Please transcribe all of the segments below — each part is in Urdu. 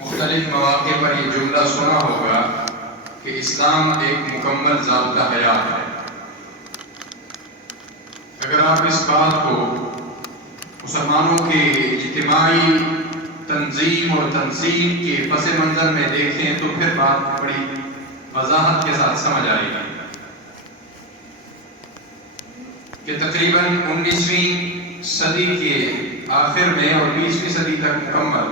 مختلف مواقع پر یہ جملہ سنا ہوگا کہ اسلام ایک مکمل ضابطہ حیات ہے۔ اگر آپ اس بات کو مسلمانوں کے اجتماعی تنظیم اور تنصیب کے پس منظر میں دیکھیں تو پھر بات بڑی وضاحت کے ساتھ سمجھ آئے گی کہ تقریباً 19ویں صدی کے آخر میں اور 20ویں صدی تک مکمل،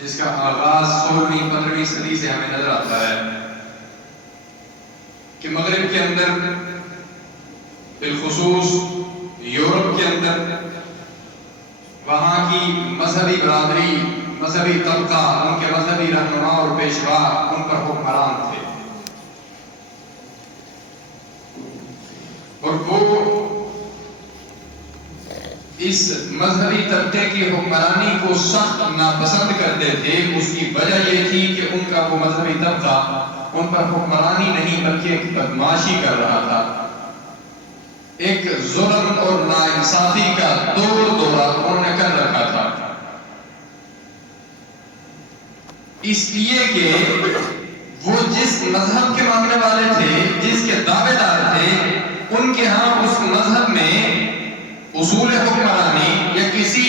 جس کا آغاز 16ویں 15ویں صدی سے ہمیں نظر آتا ہے کہ مغرب کے اندر، بالخصوص یورپ کے اندر، وہاں کی مذہبی برادری، مذہبی طبقہ، ان کے مذہبی رہنما اور پیشوا ان پر حکمران تھے، اور وہ اس مذہبی طبقے کی حکمرانی کو سخت ناپسند کرتے تھے۔ اس کی وجہ یہ تھی کہ ان کا وہ مذہبی طبقہ ان پر حکمرانی نہیں بلکہ ایک بدمعاشی کر رہا تھا، ایک ظلم اور ناانصافی کا دورہ انہوں نے کر رکھا تھا، اس لیے کہ وہ جس مذہب کے ماننے والے تھے، جس کے دعوے دار تھے، ان کے ہاں اس مذہب میں اصول حکمرانی یا کسی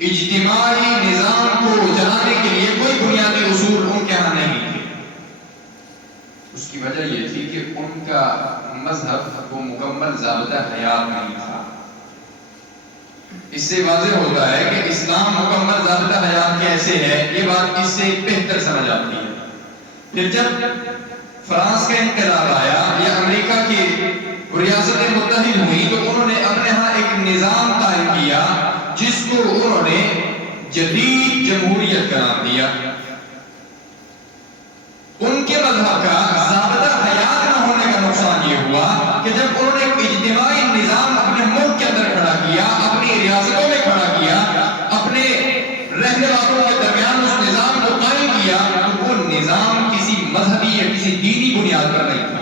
اجتماعی نظام کو چلانے کے لیے کوئی بنیادی اصول ان کے ہاں نہیں تھے۔ اس کی وجہ یہ تھی کہ ان کا مذہب وہ مکمل ضابطہ حیات نہیں تھا۔ اس سے واضح ہوتا ہے کہ اسلام مکمل ضابطہ حیات کیسے ہے، یہ بات اس سے بہتر سمجھ آتی ہے۔ پھر جب فرانس کا انقلاب آیا یا امریکہ کی ریاستیں متحد ہوئی تو انہوں نے اپنے ہاں ایک نظام قائم کیا جس کو انہوں نے جدید جمہوریت کا نام دیا۔ ان کے مذہب کا ضابطہ حیات نہ ہونے کا نقصان یہ ہوا کہ جب انہوں نے ایک اجتماعی نظام اپنے ملک کے اندر کھڑا کیا، اپنی ریاستوں میں کھڑا کیا، اپنے رہنے والوں کے درمیان اس نظام کو قائم کیا، تو وہ نظام کسی مذہبی یا کسی دینی بنیاد پر نہیں تھا،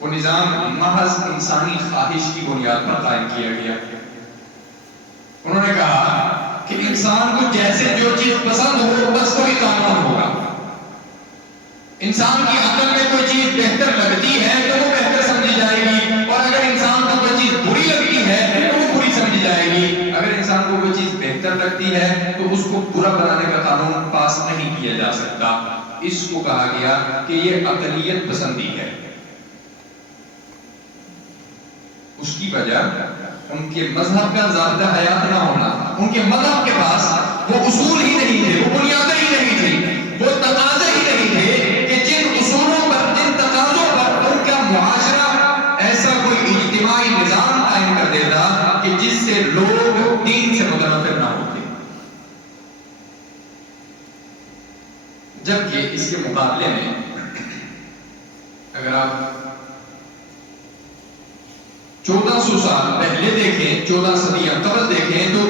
وہ نظام محض انسانی خواہش کی بنیاد پر قائم کیا گیا۔ انہوں نے کہا کہ انسان کو جیسے جو چیز پسند ہو بس کوئی قانون ہوگا، انسان کی عقل میں کوئی چیز بہتر لگتی ہے تو وہ بہتر سمجھی جائے گی، اور اگر انسان کو کوئی چیز بری لگتی ہے تو وہ بری سمجھی جائے گی۔ اگر انسان کو کوئی چیز بہتر لگتی ہے تو اس کو برا بنانے کا قانون پاس نہیں کیا جا سکتا۔ اس کو کہا گیا کہ یہ عقلیت پسندی ہے۔ اس کی وجہ ان کے مذہب کا ضابطہ حیات نہ ہونا تھا۔ ان کے مذہب کے پاس وہ اصول ہی نہیں تھے، وہ بنیادیں ہی نہیں تھی، وہ تقاضے ہی نہیں تھے کہ جن اصولوں پر، جن تقاضوں پر ان کا معاشرہ ایسا کوئی اجتماعی نظام قائم کر دیتا کہ جس سے لوگ دین سے متنفر نہ ہوتے۔ جبکہ اس کے مقابلے میں اگر آپ 1400 سال پہلے دیکھیں، 14 صدیاں قبل دیکھیں، تو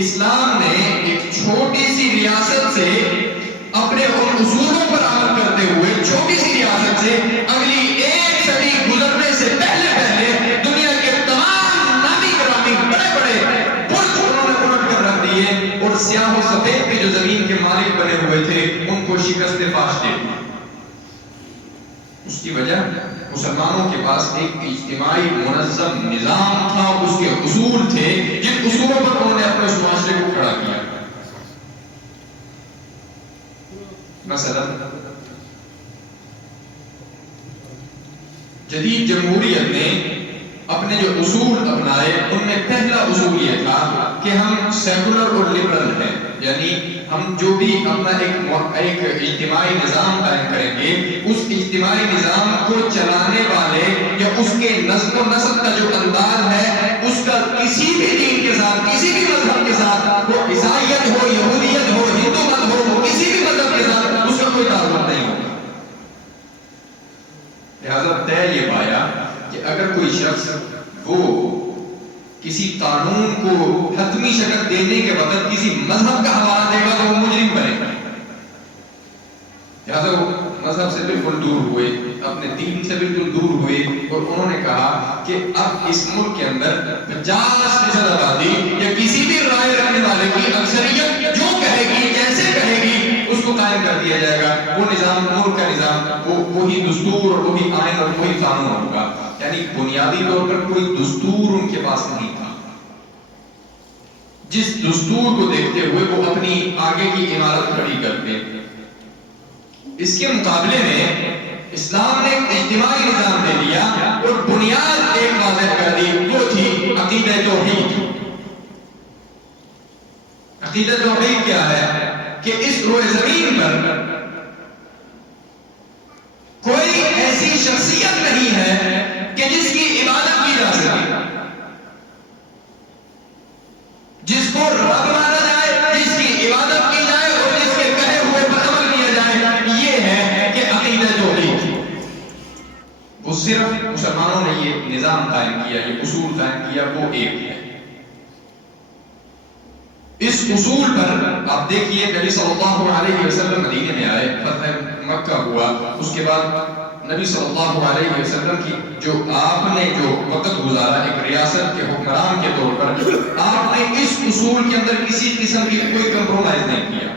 اسلام نے ایک چھوٹی سی ریاست سے اپنے ان اصولوں پر عمل کرتے ہوئے، چھوٹی سی ریاست سے اگلی 1 صدی گزرنے سے پہلے دنیا کے تمام نامی گرامی بڑے بڑے برج انہوں نے الٹ کر رکھ دیے، اور سیاہ و سفید کے جو زمین کے مالک بنے ہوئے تھے ان کو شکست فاش دے دی۔ اس کی وجہ مسلمانوں کے پاس ایک اجتماعی منظم نظام تھا، اس کے اصول تھے جن اصولوں پر انہوں نے اپنے اس معاشرے کو کھڑا کیا۔ مثلا جدید جمہوریت نے اپنے جو اصول اپنائے ان میں پہلا اصول یہ تھا کہ ہم سیکولر اور لبرل ہیں، یعنی ہم جو بھی اپنا ایک اجتماعی نظام قائم کریں گے، اس اجتماعی نظام کو چلانے والے یا اس کے نظم و نسق کا جو انداز ہے اس کا کسی بھی دین کے ساتھ، کسی بھی مذہب کے ساتھ، وہ عیسائیت ہو، یہودیت ہو، ہندو مت ہو، کسی بھی مذہب کے ساتھ اس کا کوئی تعلق نہیں ہوگا۔ لہذا طے یہ پایا کہ اگر کوئی شخص وہ کسی قانون کو حتمی شکل دینے کے وقت کسی مذہب کا حوالہ دے گا تو وہ مجرم بنے گا۔ لہذا وہ مذہب سے بالکل دور ہوئے، اپنے دین سے بالکل دور ہوئے، اور انہوں نے کہا کہ اب اس ملک کے اندر 50% آبادی یا کسی بھی رائے رکھنے والے کی اکثریت جو کہے گی قائم کر دیا جائے گا، وہ نظام ملک کا نظام، وہی دستور اور وہی آئین اور وہی قانون ہوگا. یعنی بنیادی طور پر کوئی دستور ان کے پاس نہیں تھا. جس دستور کو دیکھتے ہوئے وہ اپنی آگے کی عمارت کھڑی کرتے. اس کے مقابلے میں اسلام نے ایک اجتماعی نظام دے دیا اور بنیاد ایک واضح کر دی، وہ تھی عقیدہ توحید. عقیدہ توحید کیا ہے؟ کہ اس روئے زمین پر کوئی ایسی شخصیت نہیں ہے کہ جس کی عبادت کی جا سکے، جس کو رب مانا جائے، جس کی عبادت کی جائے اور جس کے کہے ہوئے پر عمل کیا جائے. یہ ہے کہ عقیدہ توحید. وہ صرف مسلمانوں نے یہ نظام قائم کیا، یہ اصول قائم کیا، وہ ایک ہے. اس اصول پر آپ دیکھیے نبی صلی اللہ علیہ وسلم مدینے میں آئے، فتح مکہ ہوا، اس کے بعد نبی صلی اللہ علیہ وسلم کی جو آپ نے جو وقت گزارا ایک ریاست کے حکمران کے طور پر، آپ نے اس اصول کے اندر کسی قسم کی کوئی کمپرومائز نہیں کیا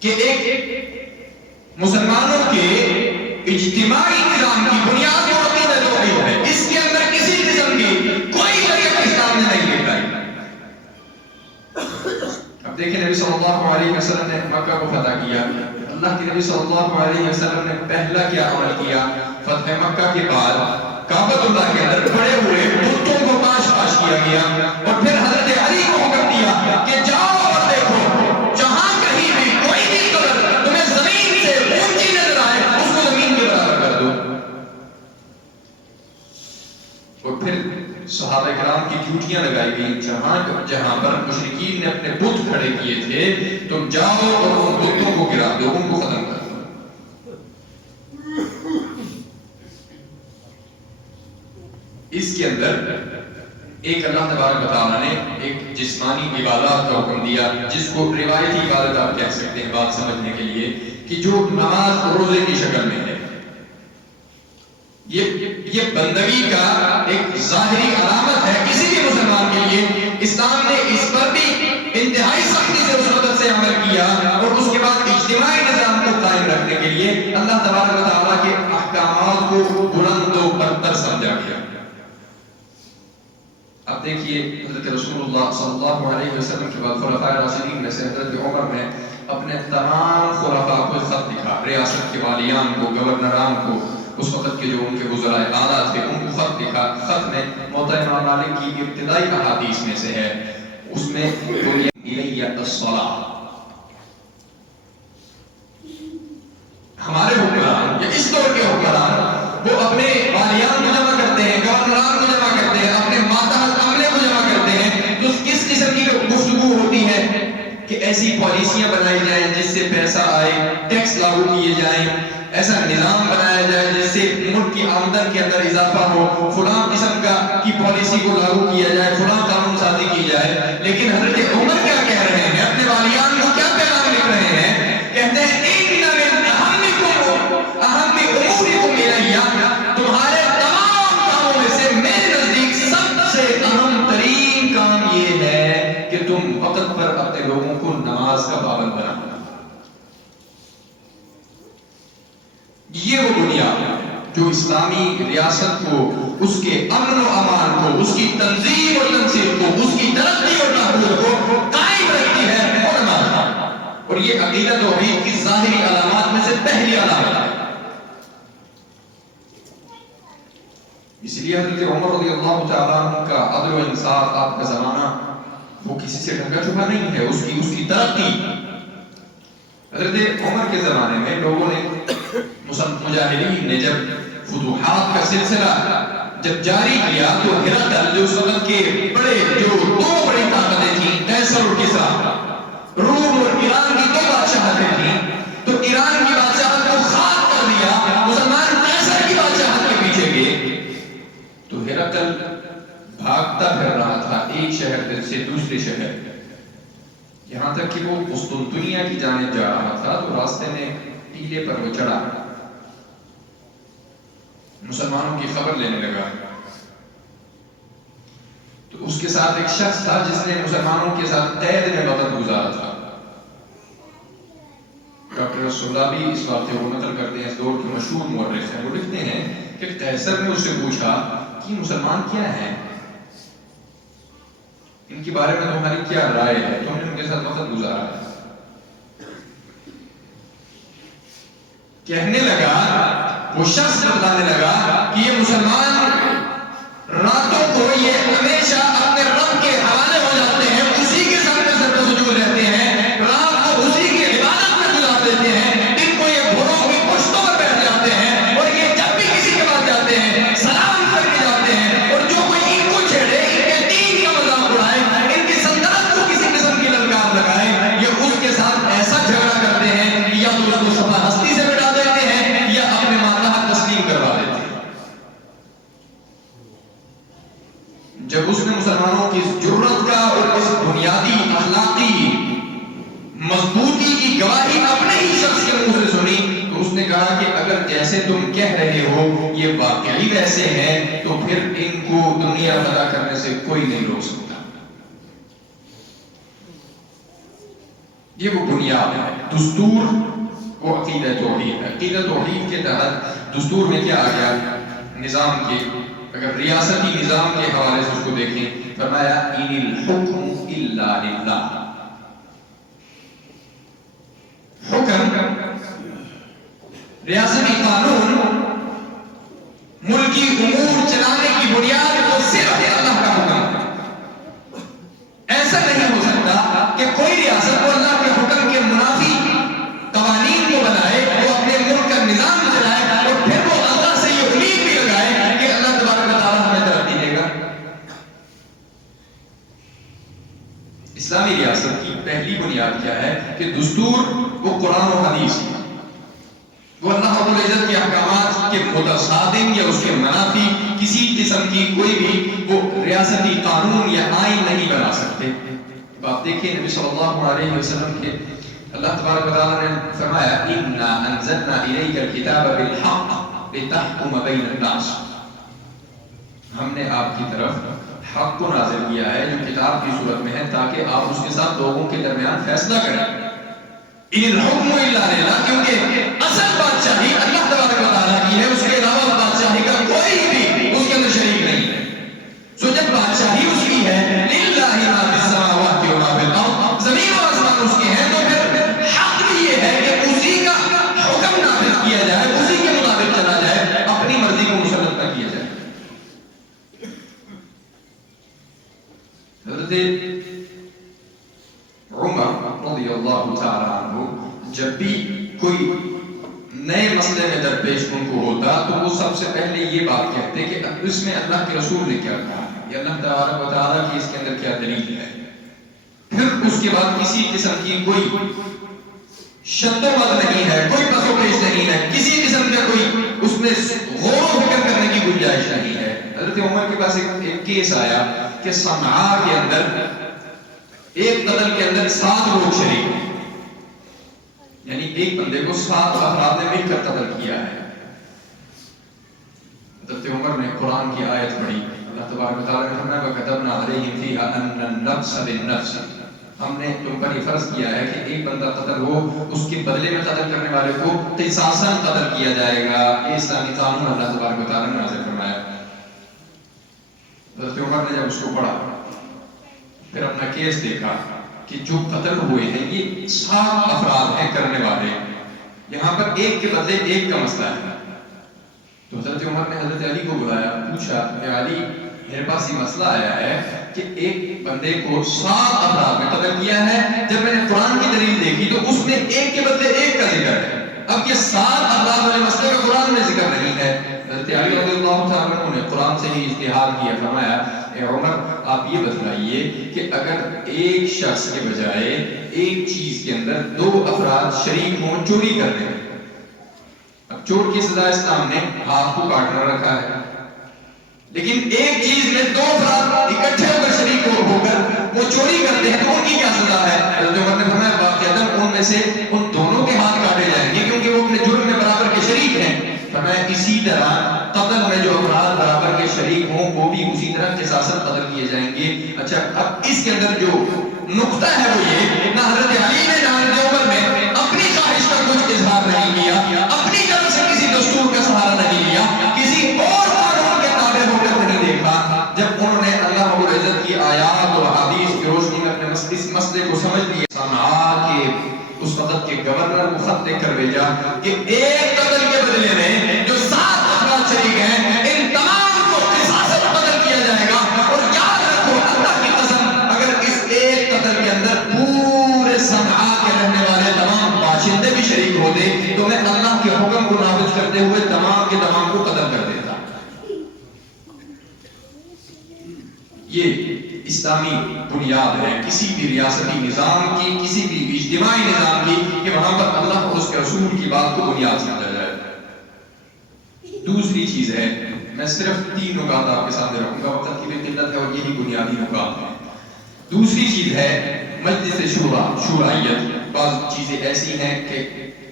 کہ ایک مسلمانوں کے اجتماعی نظام کی بنیاد اور عقیدہ توحید ہے. اس کے اندر کسی قسم کی کوئی شریعت اسلام نے نہیں لکھائی. اب دیکھیں نبی صلی اللہ علیہ وسلم نے مکہ کو فتح کیا. اللہ کے نبی صلی اللہ علیہ وسلم نے پہلا کیا عمل کیا؟ فتح مکہ کے بعد کعبۃ اللہ کے اندر پڑے ہوئے بتوں کو پاش پاش کیا گیا اور پھر حضرت علی کو حکم دیا کہ جاؤ اور دیکھو، جہاں کہیں بھی کوئی بھی قبر تمہیں زمین سے اونچی نظر آئے اس کو زمین کے برابر کر دو. اور پھر صحابہ کرام کی ڈیوٹیاں لگائی گئی، جہاں پر مشرکین نے اپنے بت کھڑے کیے تھے، تم جاؤ اور ان بتوں کو گرا دو، ان کو ختم کر دو. اس کے اندر ایک اللہ تبارک و تعالیٰ نے ایک جسمانی عبادات کا حکم دیا، جس کو روایتی عبادت آپ کہہ سکتے ہیں بات سمجھنے کے لیے، کہ جو نماز روزے کی شکل میں ہے. یہ بندگی کا ایک ظاہری علامت ہے کسی بھی مسلمان کے لیے. اسلام نے اس پر بھی انتہائی سختی سے اس وقت سے عمل کیا اور اس کے بعد اجتماعی نظام کو قائم رکھنے کے لیے اللہ تبارک و تعالیٰ کے احکامات کو بلند و برتر سمجھا گیا. اب دیکھیے حضرت رسول اللہ صلی اللہ علیہ وسلم کے بعد خلفائے راشدین میں سے حضرت عمر نے اپنے تمام خلفاء کو خط لکھا، ریاست کے والیان کو، گورنران کو، اس وقت کے جو ان کے وزراء اعلیٰ تھے ان کو خط لکھا. خط میں موطا امام مالک کی ابتدائی احادیث میں سے ہے، اس میں الیہ الصلاۃ. ہمارے حکمران یا اس دور کے حکمران وہ اپنے والیان کو جمع کرتے ہیں، گورنران کو جمع کرتے ہیں، اپنے ماتحت عملے کو جمع کرتے ہیں، تو کس قسم کی گفتگو ہوتی ہے کہ ایسی پالیسیاں بنائی جائیں جس سے پیسہ آئے، ٹیکس لاگو کیے جائیں، ایسا نظام بنایا جائے جس سے ملک کی آمدن کے اندر اضافہ ہو، فلاں قسم کی پالیسی کو لاگو کیا جائے، فلاں قانون سازی کی جائے. لیکن حضرت عمر کیا کہہ رہے ہیں؟ اپنے والیان کو کیا پیغام لکھ رہے ہیں؟ کہتے ہیں تمہارے تمام کاموں میں سے میرے نزدیک سب سے اہم ترین کام یہ ہے کہ تم وقت پر اپنے لوگوں کو نماز کا پابند بنانا. یہ وہ بنیاد ہے جو اسلامی ریاست کو، اس کے امن و امان کو، اس کی تنظیم اور تنصیب کو، اس کی ترقی اور تحول کو قائم رکھتی ہے اور نماز. اور یہ عقیدہ توحید کی ظاہری علامات میں سے پہلی علامت ہے. اس لیے حضرت عمر رضی اللہ تعالیٰ عنہ کا عدل و انصاف، آپ کا زمانہ وہ کسی سے ڈھکا چھپا نہیں ہے، اس کی ترقی. حضرت عمر کے زمانے میں لوگوں نے، مجاہدین نے جب فتوحات کا سلسلہ جب جاری کیا تو ہرقل جو اس وقت کے بڑے جو دو بڑی طاقتیں تھیں، قیصر اور کسریٰ، روم اور ایران کی دو بادشاہتیں تھیں، تو ایران کی بادشاہت کو خاک کر دیا، مسلمان قیصر کی بادشاہت کے پیچھے گئے. تو ہرقل بھاگتا پھر رہا تھا ایک شہر سے دوسرے شہر، یہاں تک کہ وہ قسطنطنیہ کی جانب جا رہا تھا. تو راستے میں ٹیلے پر وہ چڑھا، مسلمانوں کی خبر لینے لگا. تو اس کے ساتھ ایک شخص تھا جس نے مسلمانوں کے ساتھ قید میں وقت گزارا تھا. سلابی اس واقعے کو نقل کرتے ہیں، اس دور کے مشہور مورخ ہیں، وہ لکھتے ہیں کہ قیصر نے اس سے پوچھا کہ مسلمان کیا ہیں، ان کے بارے میں تمہاری کیا رائے ہے، تم نے ان کے ساتھ وقت گزارا ہے؟ کہنے لگا، وہ شخص بتانے لگا کہ یہ مسلمان راتوں کو یہ ہمیشہ اپنے رب کے حوالے ہو جاتے ہیں، اسی کے سامنے سر پہ سجود رہتے ہیں، رات کو اسی کی عبادت میں گزار دیتے ہیں، دن کو یہ گھوڑوں کی پشتوں پر بیٹھ جاتے ہیں، اور یہ جب بھی کسی کے پاس جاتے ہیں سلام کر کے جاتے ہیں، اور جو کوئی ان کو چھیڑے، ان کے دین کا مذاق اڑائے، ان کی سلطنت کو کسی قسم کی للکار لگائے، یہ اس کے ساتھ ایسا جھگڑا کرتے ہیں کہ یا تو اس کو صفحہ ہستی سے مٹا دیتے ہیں یا اپنے ماتحت تسلیم کروا دیتے ہیں۔ جب اس نے مسلمانوں کی اس جرت کا اور اس بنیادی اخلاقی مضبوطی کی گواہی اپنے ہی شخص کے منہ سے سنی تو اس نے کہا کہ اگر جیسے تم کہہ رہے ہو یہ واقعی ویسے ہیں تو پھر ان کو دنیا فتح کرنے سے کوئی نہیں روک سکتا۔ یہ وہ بنیاد ہے، دستور وہ عقیدہ توحید ہے۔ عقیدہ توحید کے تحت دستور میں کیا آ گیا؟ نظام کے، اگر ریاستی نظام کے حوالے سے اس کو دیکھیں، فرمایا ان الحکم الا للہ، حکم، ریاستی قانون، ملکی امور چلانے کی بنیاد وہ صرف اللہ کا حکم ہے۔ ایسا نہیں ہو سکتا کہ کوئی ریاست کو اللہ کے حکم کے منافی قوانین کو بنائے، وہ اپنے ملک کا نظام چلائے اور پھر وہ اللہ سے یہ امید بھی لگائے کہ اللہ تبارک و تعالیٰ ہمیں ترقی دے گا۔ اسلامی ریاست کی پہلی بنیاد کیا ہے کہ دستور وہ قرآن و حدیث ہے، وہ اللہ رب العزت کے احکامات کے متصادم یا اس کے منافی کسی قسم کی کوئی بھی وہ ریاستی قانون یا آئین نہیں بنا سکتے۔ آپ دیکھیں نبی صلی اللہ علیہ وسلم کے اللہ تبارک و تعالیٰ نے فرمایا اِنَّا أَنزَلْنَا إِلَيْكَ الْكِتَابَ بِالْحَقِّ لِتَحْكُمَ بَيْنَ النَّاسِ، ہم نے آپ کی طرف حق کو نازل کیا ہے جو کتاب کی صورت میں ہے تاکہ آپ اس کے ساتھ لوگوں کے درمیان فیصلہ کریں۔ ان الحکم الا للہ، کیونکہ اصل بادشاہی اللہ تبارک و تعالیٰ کی ہے، اس کے علاوہ بادشاہی کا کوئی بھی اس کے اندر شریک نہیں ہے۔ سو جب بادشاہی اس کی ہے، للہ ما فی السماوات و ما فی الارض، زمین و آسمان اس کے ہیں، تو پھر حق بھی یہ ہے کہ اسی کا حکم نافذ کیا جائے، اسی کے مطابق چلا جائے، اپنی مرضی کو مسلط نہ کیا جائے۔ حضرت عمر رضی اللہ تعالی عنہ جب بھی کوئی نئے مسئلے میں درپیش ان کو ہوتا تو وہ سب سے پہلے یہ بات کہتے کہ اس میں اللہ کے رسول نے کیا کہا، یا اللہ تبارک و تعالیٰ کی اس کے اندر کیا دلیل ہے۔ پھر اس کے بعد کسی قسم کی کوئی شد و مد نہیں ہے، کوئی پس و پیش نہیں ہے، کسی قسم کا کوئی اس میں غور و فکر کرنے کی گنجائش نہیں ہے۔ حضرت عمر کے پاس ایک کیس آیا کہ صنعاء کے اندر ایک قتل کے اندر 7 لوگ شریک ہیں، یعنی ایک بندے کو 7 افراد نے مل کر قتل کیا ہے۔ حضرت عمر نے قرآن کی آیت پڑھی، اللہ تبارک و تعالیٰ نے فرمایا وَكَتَبْنَا عَلَيْهِمْ فِيهَا أَنَّ النَّفْسَ بِالنَّفْسِ، ہم نے تم پر یہ فرض کیا ہے کہ ایک بندہ قتل ہو، اس کے بدلے میں قتل کرنے والے کو قصاصاً قتل کیا جائے گا۔ یہ اسلامی قانون اللہ تبارک و تعالیٰ نے نازل فرمایا۔ حضرت عمر نے جب اس کو پڑھا، پھر اپنا کیس دیکھا کہ جو قتل ہوئے ہیں یہ 7 افراد ہیں کرنے والے، یہاں پر ایک کے بدلے ایک کا مسئلہ ہے۔ تو حضرت عمر نے حضرت علی کو بلایا، پوچھا کہ علی میرے پاس یہ مسئلہ آیا ہے کہ ایک بندے کو 7 افراد میں قتل کیا ہے، جب میں نے قرآن کی دلیل دیکھی تو اس میں ایک کے بدلے ایک کا ذکر ہے، اب یہ 7 افراد والے مسئلے کا قرآن میں ذکر نہیں ہے۔ حضرت علی رضی اللہ تعالیٰ عنہ نے قرآن سے ہی اجتہاد کیا، فرمایا اے عمر آپ یہ بتلائیے کہ اگر ایک شخص کے بجائے ایک چیز کے اندر 2 افراد شریک ہوں چوری کرنے میں، اب چور کی سزا اسلام نے ہاتھ کو کاٹنا رکھا ہے، لیکن ایک چیز میں 2 افراد اکٹھے ہو کر شریک ہو کر وہ چوری کرتے ہیں تو ان کی کیا سزا ہے؟ حضرت عمر نے فرمایا واقعتاً ان میں سے ان دونوں کے ہاتھ کاٹے جائیں گے کیونکہ وہ اپنے جرم میں برابر کے شریک ہیں۔ فرمایا اسی طرح قتل میں جو افراد برابر کے شریک ہوں وہ بھی اسی طرح قصاصاً قتل کیے جائیں گے۔ اچھا اب اس کے اندر جو نقطہ ہے وہ یہ، نہ حضرت علی نے نہ حضرت عمر نے اپنی خواہش کا کچھ سمجھ لیا صنعاء کے اس وقت کے گورنر کو خط لکھ کر بھیجا کہ ایک قتل کے بدلے میں جو 7 افراد شریک ہیں ان تمام کو قصاص قتل کیا جائے گا. اور یاد رکھو اللہ کی قسم اگر اس ایک قتل کے اندر پورے صنعاء کے رہنے والے تمام باشندے بھی شریک ہوتے تو میں اللہ کے حکم کو نافذ کرتے ہوئے تمام کے تمام کو قتل کر دیتا. یہ اسلامی بنیاد ہے کسی بھی ریاستی نظام کی, کسی بھی اجتماعی نظام کی, کہ وہاں پر اللہ اور اس کے رسول کی بات کو بنیاد سمجھا جائے. دوسری چیز ہے, میں صرف 3 نکات آپ کے سامنے رکھوں گا, وقت کی بھی قلت ہے اور یہی بنیادی نکات ہیں. دوسری چیز ہے مجلس شورا, شورائیت. بعض چیزیں ایسی ہیں کہ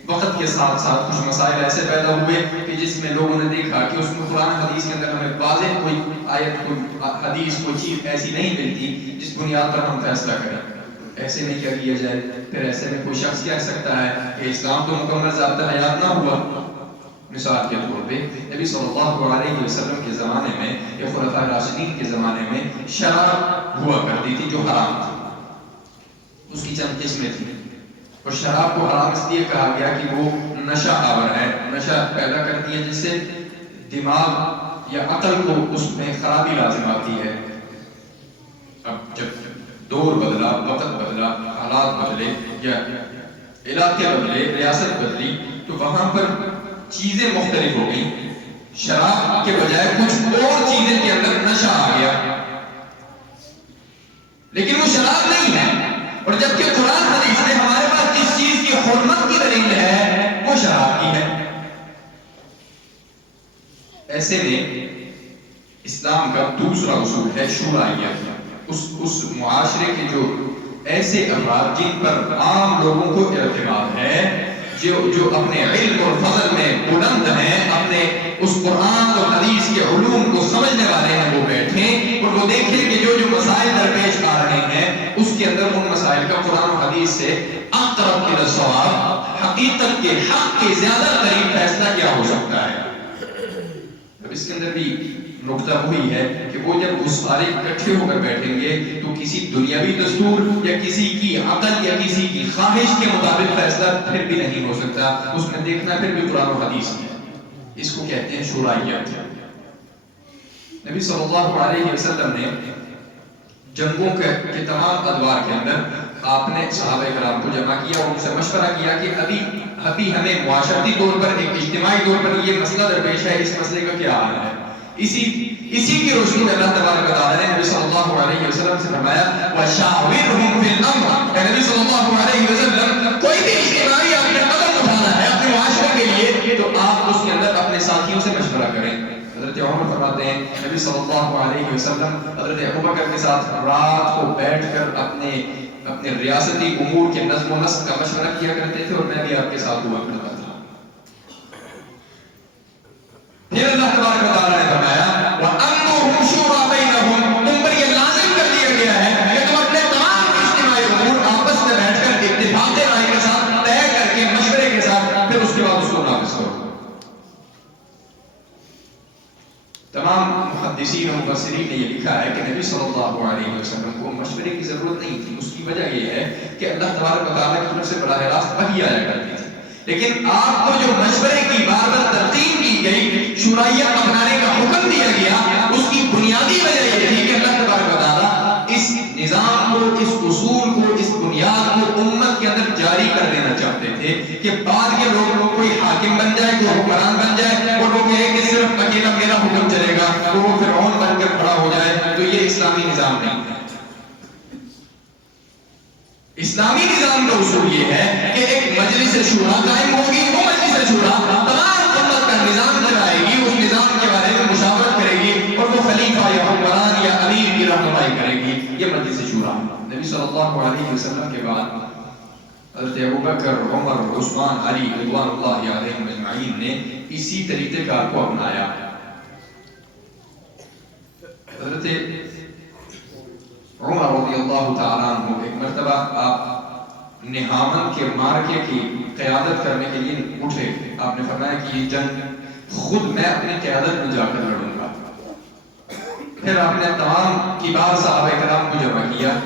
وقت کے ساتھ ساتھ کچھ مسائل ایسے پیدا ہوئے کہ جس میں لوگوں نے دیکھا کہ اس میں قرآن حدیث کے اندر ہمیں واضح کوئی آیت, کوئی حدیث, کوئی چیز ایسی نہیں ملتی جس بنیاد پر ہم فیصلہ کریں. ایسے نہیں کیا کیا جائے. پھر ایسے میں کوئی شخص کہہ سکتا ہے کہ اسلام تو مکمل ضابطہ حیات نہ ہوا. مثال کے طور پہ نبی صلی اللہ علیہ وسلم کے زمانے میں یا خلفاء راشدین کے زمانے میں شراب ہوا کرتی تھی جو حرام تھی. اس کی چند قسمیں تھیں اور شراب کو حرام اس لیے کہا گیا کہ وہ نشہ آور ہے, نشہ پیدا کرتی ہے جس سے دماغ یا عقل کو اس میں خرابی لازم آتی ہے. اب جب دور بدلا, وقت بدلا, حالات بدلے یا علاقے بدلے, ریاست بدلی تو وہاں پر چیزیں مختلف ہو گئیں. شراب کے بجائے کچھ اور چیزیں کے اندر نشہ آ گیا, لیکن وہ شراب نہیں ہے. اور جبکہ قرآن حدیث میں ہمارے پاس جس چیز کی حرمت کی دلیل ہے وہ شراب کی ہے. ایسے میں اسلام کا دوسرا اصول ہے شورائیت. اس معاشرے کے جو ایسے افراد جن پر عام لوگوں کو اعتماد ہے, جو اپنے علم اور فضل میں بلند ہیں, اپنے اس قرآن اور حدیث کے علوم کو سمجھنے والے ہیں, وہ بیٹھیں اور وہ دیکھیں کہ جو مسائل درپیش آ رہے ہیں اس کے اندر ان مسائل کا قرآن و حدیث سے اقرب الی الصواب, حقیقت کے حق کے زیادہ قریب فیصلہ کیا ہو سکتا ہے. اب اس کے اندر بھی نقطہ وہی ہے کہ وہ جب وہ سارے اکٹھے ہو کر بیٹھیں گے تو کسی دنیاوی دستور یا کسی کی عقل یا کسی کی خواہش کے مطابق فیصلہ پھر بھی نہیں ہو سکتا. اس میں دیکھنا پھر بھی قرآن و حدیث ہے. اس کو کہتے ہیں شورائیت. نبی صلی اللہ علیہ وسلم نے جنگوں کے تمام ادوار کے اندر آپ نے صحابہ کرام کو جمع کیا اور ان سے مشورہ کیا کہ ابھی ہمیں معاشرتی طور پر, ایک اجتماعی طور پر یہ مسئلہ درپیش ہے, اس مسئلے کا کیا حل ہے. اسی کی روشنی میں اللہ تبارک و تعالی نے نبی صلی اللہ علیہ وسلم سے فرمایا وَشَاوِرْهُمْ فِي الْأَمْرِ. اے نبی صلی اللہ علیہ وسلم, کوئی بھی اجتماعی آپ نے قدم اٹھانا ہے اپنے معاشرے کے لیے تو آپ اس کے اندر اپنے ساتھیوں سے مشورہ کریں. حضرت عمر فرماتے ہیں نبی صلی اللہ علیہ وسلم حضرت ابوبکر کے ساتھ رات کو بیٹھ کر اپنے ریاستی امور کے نظم و نسق کا مشورہ کیا کرتے تھے اور میں بھی آپ کے ساتھ ہوا کرتا تھا. پھر اللہ تبارک و تعالی نے فرمایا وَأَمْرُهُمْ شُورَىٰ بَيْنَهُمْ, تم پر یہ لازم کر دیا گیا ہے کہ تم اپنے تمام اجتماعی امور آپس میں بیٹھ کر اتفاق رائے کے ساتھ طے کر کے مشورے کے ساتھ پھر اس کے بعد اس کو نافذ کرو. تمام محدثین و مفسرین نے یہ لکھا ہے کہ نبی صلی اللہ علیہ وسلم کو مشورے کی ضرورت نہیں تھی. اس کی وجہ یہ ہے کہ اللہ تبارک و تعالیٰ کی طرف سے براہ راست وحی آیا کرتی تھی. لیکن آپ کو جو مشورے کی بار بار تلقین کی گئی, شورائیت اپنانے کا حکم دیا گیا, اس کی بنیادی وجہ یہ تھی کہ اللہ تبارک و تعالیٰ اس نظام کو, اس اصول کو, اس بنیاد کو امت کے اندر جاری کر دینا چاہتے تھے کہ بعد کے لوگ کوئی حاکم بن جائے, کوئی حکمران بن جائے اور وہ کہے کہ صرف اکیلا میرا حکم چلے گا, تو وہ فرعون بن کر کھڑا ہو جائے. تو یہ اسلامی نظام نہیں ہے. اسلامی نظام کا اصول یہ ہے کہ ایک مجلس شورا قائم ہوگی, وہ مجلس شورا تمام امت کا نظام چلائے گی, اس نظام کے بارے میں مشاورت کرے گی اور وہ خلیفہ یا حکمران یا امیر کی رہنمائی کرے گی. یہ مجلس شورا. نبی صلی اللہ علیہ وسلم کے بعد حضرت ابوبکر, عمر, عثمان, علی رضوان اللہ علیہم اجمعین نے اسی طریقے کار کو اپنایا. حضرت عمر رضی اللہ تعالیٰ عنہ ایک مرتبہ آپ نہامن کے مارکے کی قیادت کرنے کے لیے اٹھے. آپ نے فرمایا کہ یہ جنگ خود میں اپنی قیادت میں جا کر لڑوں گا. پھر آپ نے تمام کبار صحابہ کرام کو جمع کیا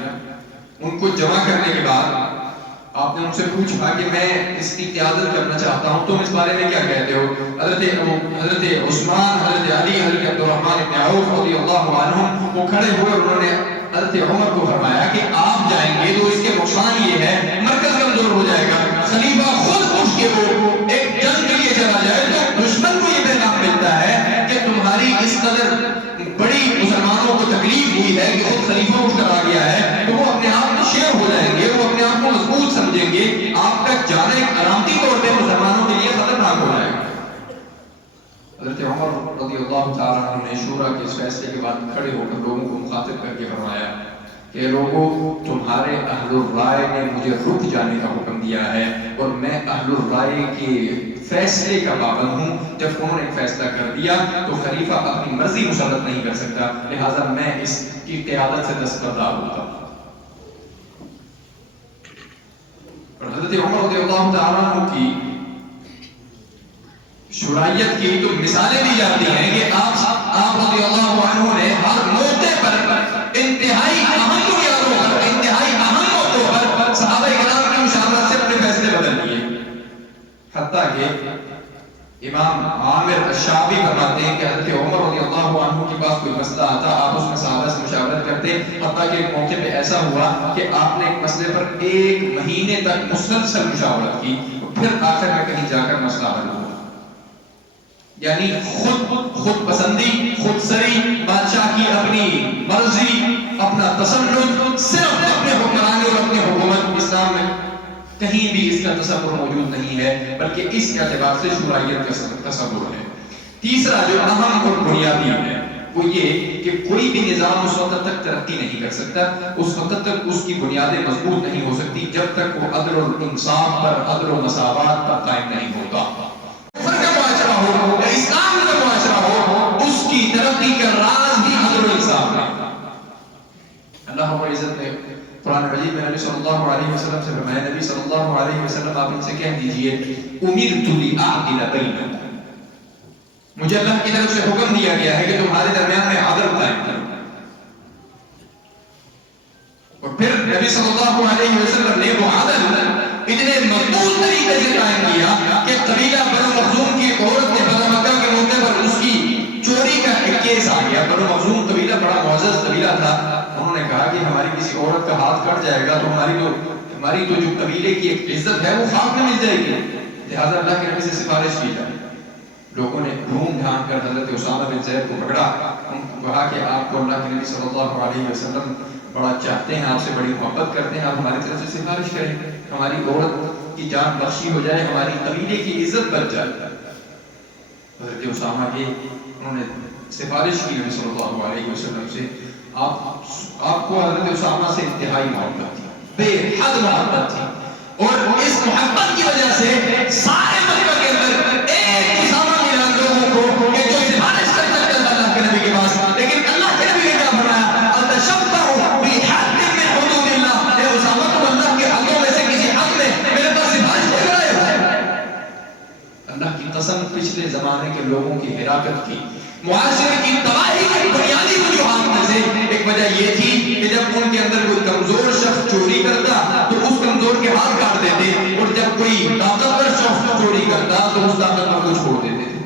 ان کو جمع کرنے کے بعد آپ نے ان سے پوچھا کہ میں اس کی قیادت کرنا چاہتا ہوں، تم اس بارے میں کیا کہتے ہو؟ حضرت عثمان، حضرت علی، حضرت عبد الرحمن بن عوف رضی اللہ عنہم وہ کھڑے ہوئے، انہوں نے حضرت عمر کو فرمایا کہ آپ جائیں گے تو اس کے نقصان یہ ہے مرکز کمزور ہو جائے گا، خلیفہ خود اٹھ کے وہ ایک جنگ کے لیے چلا جائے تو دشمن کو یہ پیغام ملتا ہے کہ تمہاری اس قدر بڑی مسلمانوں کو تکلیف ہوئی ہے کہ خود خلیفہ اٹھ کر آ گیا ہے، تو وہ اپنے آپ میں شیر ہو جائیں گے، وہ اپنے آپ کو مضبوط سمجھیں گے، آپ کا جانا ایک علامتی طور پہ مسلمانوں کے لیے خطرناک ہو جائے گا۔ حضرت عمر رضی اللہ تعالیٰ عنہ نے شورا کے اس فیصلے کے بعد کھڑے ہو کر لوگوں کو مخاطب کر کے فرمایا کہ لوگوں، تمہارے اہل الرائے نے مجھے رک جانے کا حکم دیا ہے اور میں اہل الرائے کے فیصلے کا پابند ہوں، جب انہوں نے فیصلہ کر دیا تو خلیفہ اپنی مرضی مسلط نہیں کر سکتا، لہٰذا میں اس کی قیادت سے دستبردار ہوتا ہوں۔ اور حضرت عمر رضی اللہ تعالیٰ عنہ کی شرائیت کی تو مثالیں دی جاتی ہیں کہ آپ رضی اللہ عنہ نے ہر موقع پر انتہائی اہم بنیادوں پر، انتہائی اہم موقعوں پر صحابہ کرام کی مشاورت سے اپنے فیصلے بدل دیے، حتیٰ کہ امام عامر الشعبی فرماتے ہیں کہ حضرت عمر رضی اللہ عنہ کے پاس کوئی مسئلہ آتا، آپ اس میں صحابہ سے مشاورت کرتے، حتیٰ کہ ایک موقع پہ ایسا ہوا کہ آپ نے ایک مسئلے پر 1 مہینے تک مسلسل مشاورت کی، پھر آخر میں کہیں جا کر مسئلہ حل ہوا۔ یعنی خود پسندی، خود سری، بادشاہ کی اپنی مرضی، اپنا تسلط، صرف اپنے حکمرانی اور اپنی حکومت، اسلام میں کہیں بھی اس کا تصور موجود نہیں ہے، بلکہ اس اعتبار سے شورائیت کا تصور ہے۔ تیسرا جو اہم اور بنیادی ہے وہ یہ کہ کوئی بھی نظام اس وقت تک ترقی نہیں کر سکتا، اس وقت تک اس کی بنیادیں مضبوط نہیں ہو سکتی جب تک وہ عدل و انصاف پر، عدل و مساوات پر قائم نہیں ہوتا۔ اسلام کا معاشرہ ہو، اس کی ترقی کا راز بھی عدل و انصاف ہے۔ اللہ رب العزت نے قرآن مجید میں نبی صلی اللہ علیہ وسلم سے فرمایا، نبی صلی اللہ علیہ وسلم آپ ان سے کہہ دیجئے امرت لأعدل بینکم، مجھے اللہ کی طرف سے حکم دیا گیا ہے کہ تمہارے درمیان میں عدل قائم کروں۔ اور پھر نبی صلی اللہ علیہ وسلم نے وہ عدل اتنے مضبوط طریقے سے قائم کیا کہ قبیلہ بنو مخزوم کی عورت نے فتح مکہ کے موقع پر اس کی چوری کا ایک کیس آ گیا۔ بنو مخزوم قبیلہ بڑا معزز قبیلہ تھا، انہوں نے کہا کہ ہماری کسی عورت کا ہاتھ کٹ جائے گا تو ہماری تو جو قبیلے کی ایک عزت ہے وہ خاک میں مل جائے گی، لہٰذا اللہ کے نبی سے سفارش کی جائے۔ لوگوں نے ڈھونڈ ڈھانڈ کر حضرت اسامہ بن زید کو پکڑا، ان کو کہا کہ آپ کو اللہ کے نبی صلی اللہ علیہ وسلم بڑا چاہتے ہیں، آپ سے بڑی محبت کرتے ہیں، آپ ہماری طرف سے سفارش کریں، ہماری عورت کی جان بخشی ہو جائے، ہماری قبیلے کی عزت بچ جائے۔ حضرت اسامہ کے انہوں نے سفارش کی نبی صلی اللہ علیہ وسلم سے، آپ کو حضرت اسامہ سے انتہائی محبت تھی، بے حد محبت تھی، اور اس محبت کی وجہ سے سارے مکہ کے اندر ایک اسامہ ملا لوگوں کو کہ جو سفارش کر سکتا تھا اللہ کے نبی کے پاس، لیکن اللہ کے نبی نے کیا فرمایا، التشبہ بحد من حدود اللہ، اے اسامہ تم اللہ کے حدوں میں سے کسی حد میں میرے پاس سفارش کر رہے ہو۔ اللہ کی قسم پچھلے زمانے کے لوگوں کی ہلاکت کی، معاشرے کی تباہی کی بنیادی وجوہات میں سے ایک وجہ یہ تھی کہ جب ان کے اندر کوئی کمزور شخص چوری کرتا تو اس کمزور کے ہاتھ کاٹ دیتے، اور جب کوئی طاقتور شخص چوری کرتا تو اس طاقتور کو چھوڑ دیتے تھے۔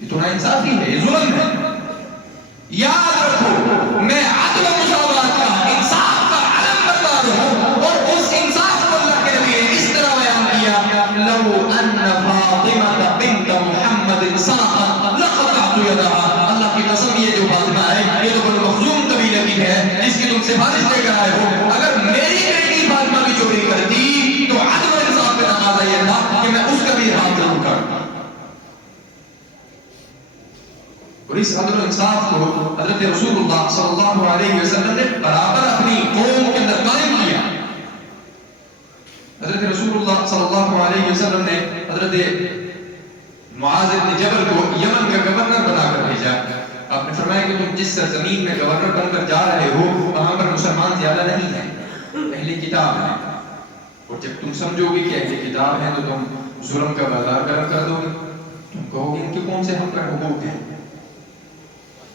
یہ تو ناانصافی ہے، یہ ظلم ہے۔ یاد رکھو میں عدل و مساوات کا، انصاف کا علم بردار ہوں، اور اس انصاف کو اللہ کے نبی نے اس طرح بیان کیا، لو ان فاطمہ بنت محمد سرقت لقطعت یدها، اللہ کی قسم یہ جو فاطمہ ہے یہ تو بنو مخزوم قبیلے کی ہے جس کی تم سفارش لے کر آئے ہو، اگر میری بیٹی فاطمہ بھی چوری کرتی تو عدل و انصاف کا تقاضا یہ تھا کہ میں اس کا بھی ہاتھ ضرور کاٹتا۔ اور اس عدل و انصاف کو حضرت رسول اللہ صلی اللہ علیہ وسلم نے برابر اپنی قوم کے اندر قائم کیا۔ حضرت رسول اللہ صلی اللہ علیہ وسلم نے حضرت معاذ بن جبل کو یمن کا گورنر بنا کر بھیجا۔ آپ نے فرمایا کہ تم جس سرزمین میں گورنر بن کر جا رہے ہو وہاں پر مسلمان زیادہ نہیں ہیں، اہل کتاب ہیں، اور جب تم سمجھو گے کہ اہل کتاب ہیں تو تم ظلم کا بازار گرم کر دو گے، تم کہو گے ان کے کون سے ہم پر حقوق ہیں،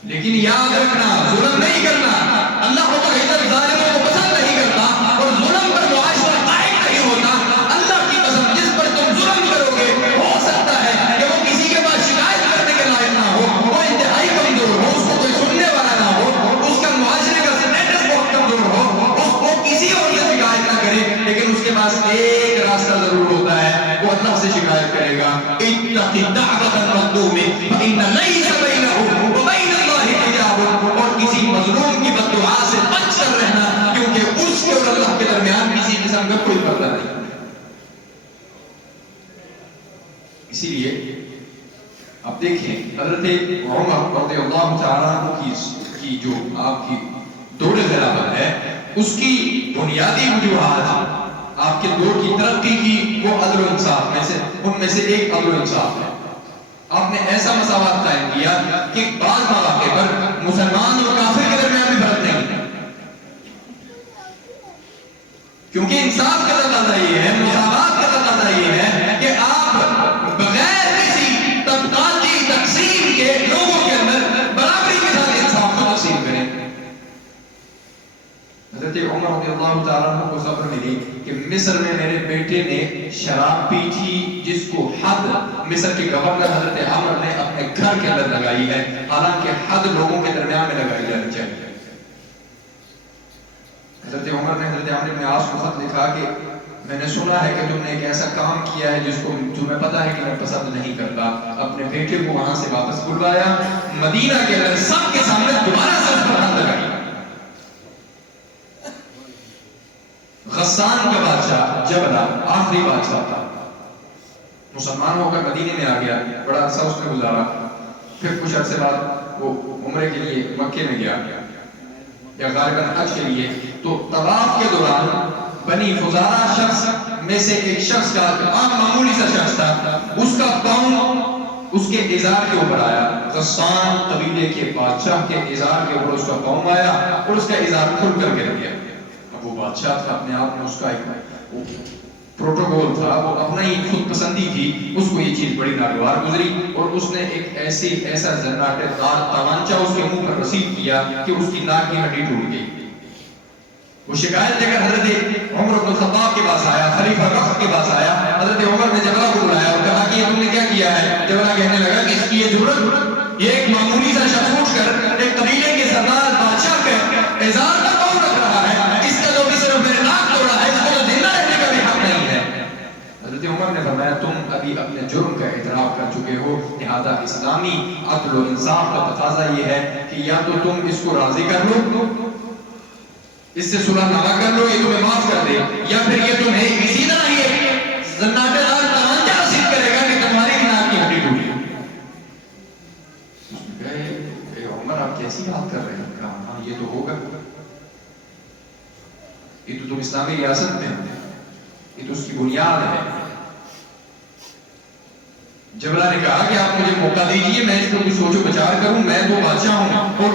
لیکن یاد رکھنا ظلم نہیں کرنا، اللہ رب العزت ظالموں کو پسند نہیں کرتا اور ظلم پر معاشرہ قائم نہیں ہوتا. اللہ کی قسم جس پر تم ظلم کرو گے ہو سکتا ہے کہ وہ کسی کے پاس شکایت کرنے کے لائق نہ ہو, وہ انتہائی کمزور ہو, اس کو کوئی سننے والا نہ ہو, اس کا معاشرے کا اسٹیٹس بہت کمزور ہو, اس کو کسی اور سے شکایت نہ کرے, لیکن اس کے پاس ایک راستہ ضرور ہوتا ہے, وہ اللہ سے شکایت کرے گا. اتق دعوۃ المظلوم فإن ليس بينه وبين الله حجاب, اور کسی مظلوم کی بد دعا سے بچ کر رہنا کیونکہ اس کے اور اللہ کے درمیان کسی قسم کا کوئی پردہ نہیں. اسی لیے آپ دیکھیں حضرت عمر رضی اللہ تعالیٰ عنہ کی جو آپ کی دور خلافت ہے اس کی بنیادی وجوہات آپ کے دور کی ترقی کی وہ عدل و انصاف میں سے ان میں سے ایک عدل و انصاف ہے. آپ نے ایسا مساوات قائم کیا کہ بعض مواقع پر مسلمان اور کافر کے درمیان بھی فرق نہیں, کیونکہ انصاف کا تقاضا یہ ہے, مساوات کا تقاضا یہ ہے کہ آپ بغیر کسی طبقاتی تقسیم کے لوگوں کے اندر برابری کے ساتھ انصاف کو تقسیم کریں. حضرت عمر رضی اللہ تعالیٰ عنہ کو خبر ملی کہ مصر میں میرے بیٹے نے شراب پی تھی جس کو حد مصر کے گورنر حضرت عمر نے اپنے گھر کے اندر لگائی ہے, حالانکہ حد لوگوں کے درمیان میں لگائی جانی چاہیے. حضرت عمر نے حضرت عمرو بن عاص کو خط لکھا کہ میں نے سنا ہے کہ تم نے ایک ایسا کام کیا ہے جس کو تمہیں پتا ہے کہ میں پسند نہیں کرتا. اپنے بیٹے کو وہاں سے واپس بلوایا, مدینہ کے اندر سب کے سامنے دوبارہ سے اس پر حد لگائی. غسان کا بادشاہ جبلہ آخری بادشاہ تھا, مسلمان ہو کر مدینے میں آ گیا, بڑا عرصہ اس نے گزارا, پھر کچھ عرصے بعد وہ عمرے کے لیے مکے میں گیا یا غالباً حج کے لیے. تو طواف کے دوران بنی فزارہ شخص میں سے ایک شخص کا عام معمولی سا شخص تھا, اس کا پاؤں اس کے ازار کے اوپر آیا. غسان قبیلے کے بادشاہ کے ازار کے اوپر اس کا پاؤں آیا اور اس کا ازار کھل کر گر گیا. وہ بادشاہ تھا, اپنے آپ میں اس کا ایک پروٹوکول تھا, وہ اپنا ہی خود پسندی تھی, اس کو یہ چیز بڑی ناگوار گزری اور اس نے ایک ایسا زناٹے دار تمانچہ اس کے منہ پر رسید کیا کہ اس کی ناک کی ہڈی ٹوٹ گئی. وہ شکایت لے کر حضرت عمر بن الخطاب کے پاس آیا, خلیفہ وقت کے پاس آیا. حضرت عمر نے جبلہ کو بلایا اور کہا کہ یہ تم نے کیا کیا ہے؟ جبلہ کہنے لگا کہ اس کی یہ ضرورت, یہ ایک معمولی سا شخص اٹھ کر ایک قبیلے کے سردار بادشاہ کے اعزاز کا پاؤں رکھ رہا ہے, عمر نے فرمایا تم ابھی اپنے جرم کا اعتراف کر چکے ہو, لہذا اسلامی عدل و انصاف کا تقاضا یہ ہے کہ یا تو تم اس کو راضی کر لو, اس سے صلح نامہ کر لو, یہ تمہیں معاف کر دے, یا پھر یہ تمہیں اسی طرح یہ زناٹے دار تمانچہ رسید کرے گا کہ تمہاری ناک کی ہڈی ٹوٹی. اے عمر آپ کیسی بات کر رہے ہیں؟ کہا ہاں یہ تو ہوگا, یہ تو تم اسلامی ریاست میں ہو, یہ تو اس کی بنیاد ہے. جبلہ نے کہا کہ آپ مجھے موقع دیجئے, میں اس کو کچھ سوچ و بچار کروں, میں تو بادشاہ ہوں. اور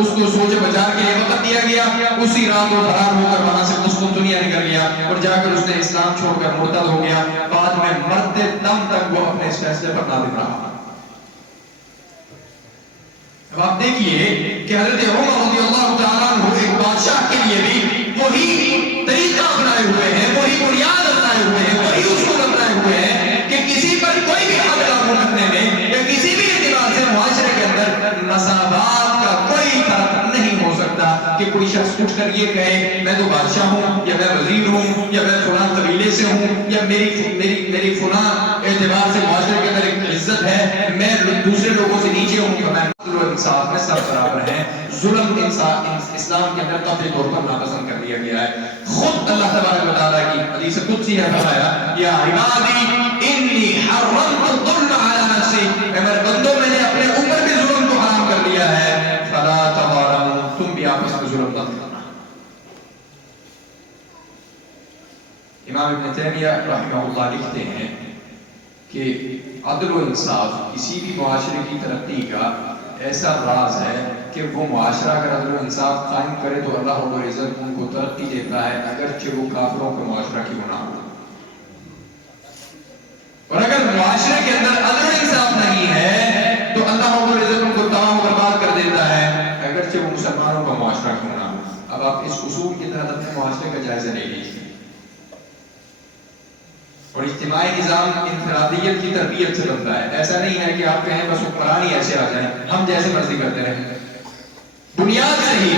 اس کو سوچ و بچار کے لیے وقت دیا گیا. اسی رات وہ فرار ہو کر وہاں سے قسطنطنیہ نکل گیا اور جا کر اس نے اسلام چھوڑ کر مرتد ہو گیا. بعد میں مرتے دم تک وہ اپنے اس فیصلے پر نادم رہا. اب آپ دیکھیے کہ حضرت عمر رضی اللہ تعالیٰ عنہ ایک بادشاہ کے لیے بھی وہی طریقہ اپنائے ہوئے ہیں, وہی بنیاد اپنائے ہوئے ہیں, وہی اصول اپنائے ہوئے ہیں کہ کسی پر کوئی بھی حد لاگو کرنے میں یا کسی بھی اعتبار سے معاشرے کے اندر مساوات کا کوئی فرق نہیں ہو سکتا کہ کوئی شخص اٹھ کر یہ کہے میں تو بادشاہ ہوں یا میں وزیر ہوں یا میں فلاں قبیلے سے ہوں یا میری فلاں اعتبار سے معاشرے کے اندر ایک عزت ہے, میں دوسرے لوگوں سے نیچے ہوں, تو میں عدل و انصاف میں سب برابر ہیں. ظلم اسلام کے اندر قطعی طور پر ناپسند کر دیا گیا ہے. خود اللہ تبارک و تعالیٰ کی حدیث قدسی ہے فرمایا یا عبادی انی حرمت الظلم علی نفسی, اے میرے بندوں میں نے اپنے اوپر بھی ظلم کو حرام کر دیا ہے, فلا تظالموا, تم بھی آپس میں ظلم نہ کرنا. امام ابن تیمیہ رحمہ اللہ لکھتے ہیں کہ عدل و انصاف کسی بھی معاشرے کی ترقی کا ایسا راز ہے کہ وہ معاشرہ اگر عدل و انصاف قائم کرے تو اللہ رب العزت ان کو ترقی دیتا ہے, اگرچہ وہ کافروں کا معاشرہ کیوں نہ ہو. اور اگر معاشرے کے اندر عدل و انصاف نہیں ہے تو اللہ رب العزت ان کو تمام برباد کر دیتا ہے, اگرچہ وہ مسلمانوں کا معاشرہ کیوں نہ ہو. معاشرے کا جائزہ لے لیجیے. اور اجتماعی نظام انفرادیت کی تربیت سے بنتا ہے. ایسا نہیں ہے کہ آپ کہیں بس حکمران ہی ایسے آ جائیں, ہم جیسے مرضی کرتے رہیں. بنیاد سے ہی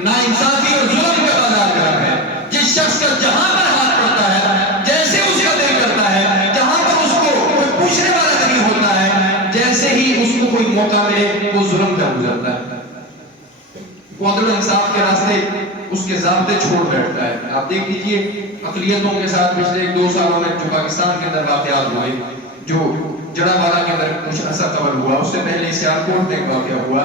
ناانصافی اور ظلم کا بازار گرم ہے. جس شخص کا جہاں پر ہاتھ پڑتا ہے, جیسے اس کا دل کرتا ہے, جہاں پر اس کو کوئی پوچھنے والا نہیں ہوتا ہے, جیسے ہی اس کو کوئی موقع ملے وہ ظلم کر گزرتا ہے. وہ عدل و انصاف کے راستے اس کے ضابطے چھوڑ بیٹھتا ہے. آپ دیکھ لیجئے اقلیتوں کے ساتھ پچھلے 2 سالوں میں جو پاکستان کے اندر واقعات ہوئے, جو جڑا والا کے اندر کچھ عرصہ قبل ہوا, اس سے پہلے سیالکوٹ میں ایک واقعہ ہوا.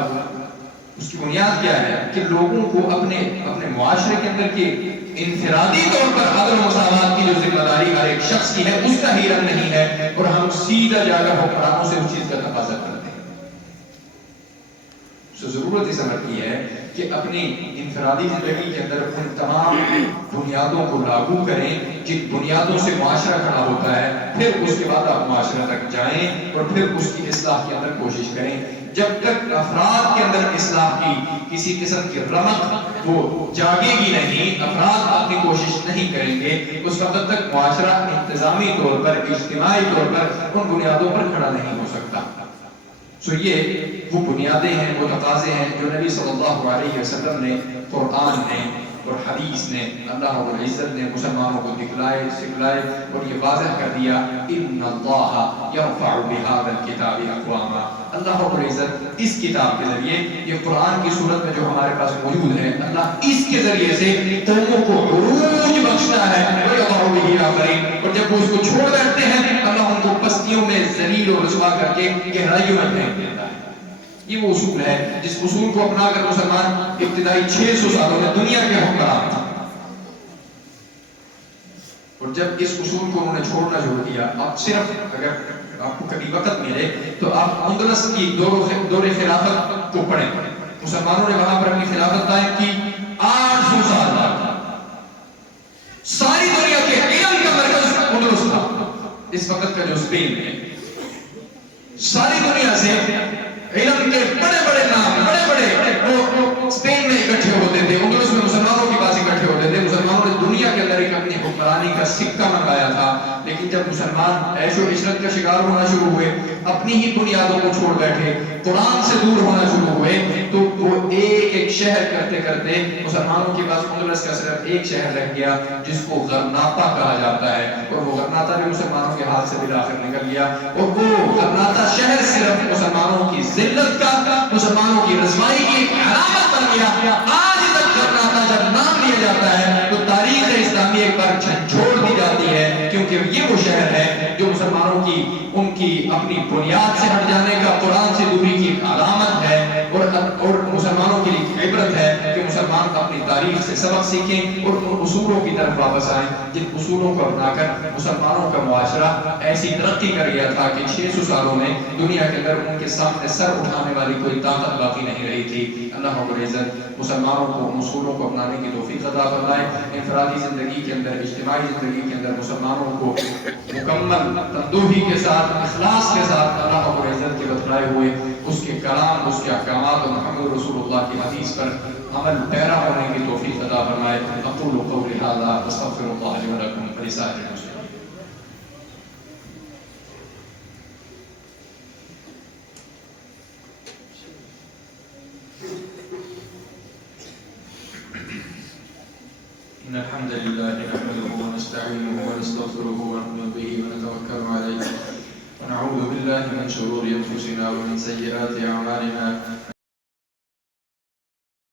اس کی بنیاد کیا ہے کہ لوگوں کو اپنے معاشرے کے اندر کی انفرادی طور پر عدل و مساوات کی جو ذمہ داری ہر ایک شخص کی ہے اس کا ہی رنگ نہیں ہے, اور ہم سیدھا جا کر حکمرانوں سے اس چیز کا تقاضا کرتے ہیں. تو ضرورت اس امر کی ہے کہ اپنی انفرادی زندگی کے اندر ان تمام بنیادوں کو لاگو کریں جن بنیادوں سے معاشرہ کھڑا ہوتا ہے. پھر اس کے بعد آپ معاشرہ تک جائیں اور پھر اس کی اصلاح کے اندر کوشش کریں. جب تک افراد کے اندر اصلاح کی کسی قسم کی رمق وہ جاگے گی نہیں, افراد اپنی کوشش نہیں کریں گے, اس وقت تک معاشرہ انتظامی طور پر, اجتماعی طور پر ان بنیادوں پر کھڑا نہیں ہو سکتا. یہ وہ بنیادیں ہیں, وہ تقاضے ہیں جو نبی صلی اللہ علیہ وسلم نے, قرآن نے اور حدیث نے, اللہ رب العزت نے مسلمانوں کو دکھلائے, سکھلائے اور یہ واضح کر دیا. ان اللہ یرفع بہذا الکتاب اقواما. اللہ رب العزت اس کتاب کے ذریعے, یہ قرآن کی صورت میں جو ہمارے پاس موجود ہے, اللہ اس کے ذریعے سے قوموں کو عروج بخشتا ہے. اور جب وہ اس کو چھوڑ بیٹھتے ہیں, اللہ ان کو پستیوں میں ذلیل و رسوا کر کے گہرائیوں میں پھینک دیتا ہے. یہ وہ اصول ہے جس اصول کو اپنا کر مسلمان ابتدائی 600 سالوں میں دنیا کے حکمران تھا. اور جب اس اصول کو انہوں نے چھوڑنا شروع کیا, اب صرف اگر آپ کو کبھی وقت ملے تو آپ اندلس کی دور خلافت کو پڑھیں. مسلمانوں نے وہاں پر اپنی خلافت قائم کی 800 سال بعد. ساری دنیا کے علم کا مرکز اندلس تھا. اس وقت کا جو اسپین ہے, ساری دنیا سے علم کے بڑے بڑے نام, بڑے بڑے وہ اسپین میں اکٹھے ہوتے تھے. اندلس میں مسلمانوں کے پاس اکٹھے ہوتے تھے. مسلمانوں نے دنیا کے اندر ایک اپنی حکمرانی کا سکہ منگایا تھا. لیکن جب مسلمان عیش و عشرت کا شکار ہونا شروع ہوئے, اپنی ہی بنیادوں کو چھوڑ بیٹھے, قرآن سے دور ہونا شروع ہوئے, تو وہ ایک ایک شہر کرتے کرتے مسلمانوں کے پاس اندلس کا صرف ایک شہر رہ گیا جس کو غرناطہ کہا جاتا ہے. اور وہ غرناطہ بھی مسلمانوں کے ہاتھ سے بالآخر نکل گیا. اور وہ غرناطہ شہر صرف مسلمانوں کی ذلت کا, مسلمانوں کی رسوائی کی ایک علامت بن گیا. آج تک غرناطہ جب نام لیا جاتا ہے تو تاریخ اسلامی ایک بار جھنجھوڑ دی جاتی ہے, کیونکہ یہ وہ شہر ہے جو مسلمانوں کی ان کی اپنی بنیاد سے ہٹ جانے کا, قرآن سے دوری کی ایک علامت ہے. اور مسلمانوں کے لیے عبرت ہے کہ مسلمان اپنی تاریخ سے سبق سیکھیں اور ان اصولوں کی طرف واپس آئیں جن اصولوں کو اپنا کر مسلمانوں کا معاشرہ ایسی ترقی کر گیا تھا کہ 600 سالوں میں دنیا کے اندر ان کے سامنے سر اٹھانے والی کوئی طاقت باقی نہیں رہی تھی. اللہ رب العزت مسلمانوں کو ان اصولوں کو اپنانے کی توفیق عطا فرمائے. انفرادی زندگی کے اندر, اجتماعی زندگی کے اندر مسلمانوں کو مکمل تندوہی کے ساتھ, اخلاص کے ساتھ اللہ رب العزت کے بتلائے ہوئے اس کے کلام, اس کے احکامات اور محمد رسول اللہ کی حدیث پر عمل پیرا ہونے کی توفیق عطا فرمائے. اقول قولی ھذا واستغفر اللہ لی ولکم ولسائر المسلمین. إن الحمد لله نحمده ونستعينه ونستغفره ونؤمن به ونتوكل عليه ونعوذ بالله من شرور أنفسنا ومن سيئات أعمالنا